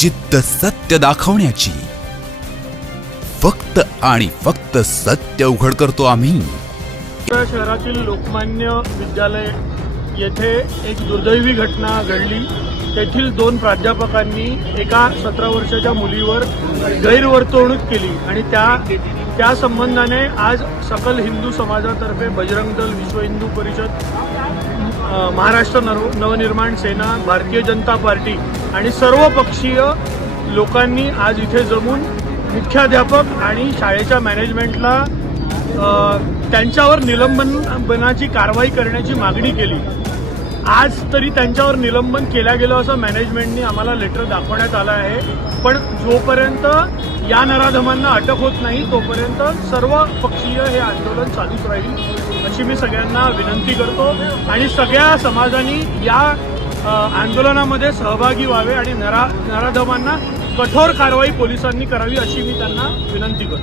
जिद्द सत्य दाखवण्याची. फक्त आणि फक्त सत्य उघड करतो आम्ही. शहरातील लोकमान्य विद्यालय येथे एक दुर्दैवी घटना घडली. तेथील दोन प्राध्यापकांनी एका सतरा वर्षाच्या मुलीवर गैरवर्तवणूक केली आणि त्या त्या संबंधाने आज सकल हिंदू समाजातर्फे बजरंग दल विश्व हिंदू परिषद महाराष्ट्र नव नवनिर्माण सेना भारतीय जनता पार्टी आणि सर्व पक्षीय लोकांनी आज इथे जमून मुख्याध्यापक आणि शाळेच्या मॅनेजमेंटला त्यांच्यावर निलंबनाची कारवाई करण्याची मागणी केली. आज तरी त्यांच्यावर निलंबन केल्या गेलं असं मॅनेजमेंटनी आम्हाला लेटर दाखवण्यात आलं आहे. पण जोपर्यंत या नराधमांना अटक होत नाही तोपर्यंत सर्व पक्षीय हे आंदोलन चालूच राहील अशी मी सगळ्यांना विनंती करतो. आणि सगळ्या समाजाने या आंदोलनामध्ये सहभागी व्हावे आणि नरा नराधमांना कठोर कारवाई पोलिसांनी करावी अशी मी त्यांना विनंती करतो.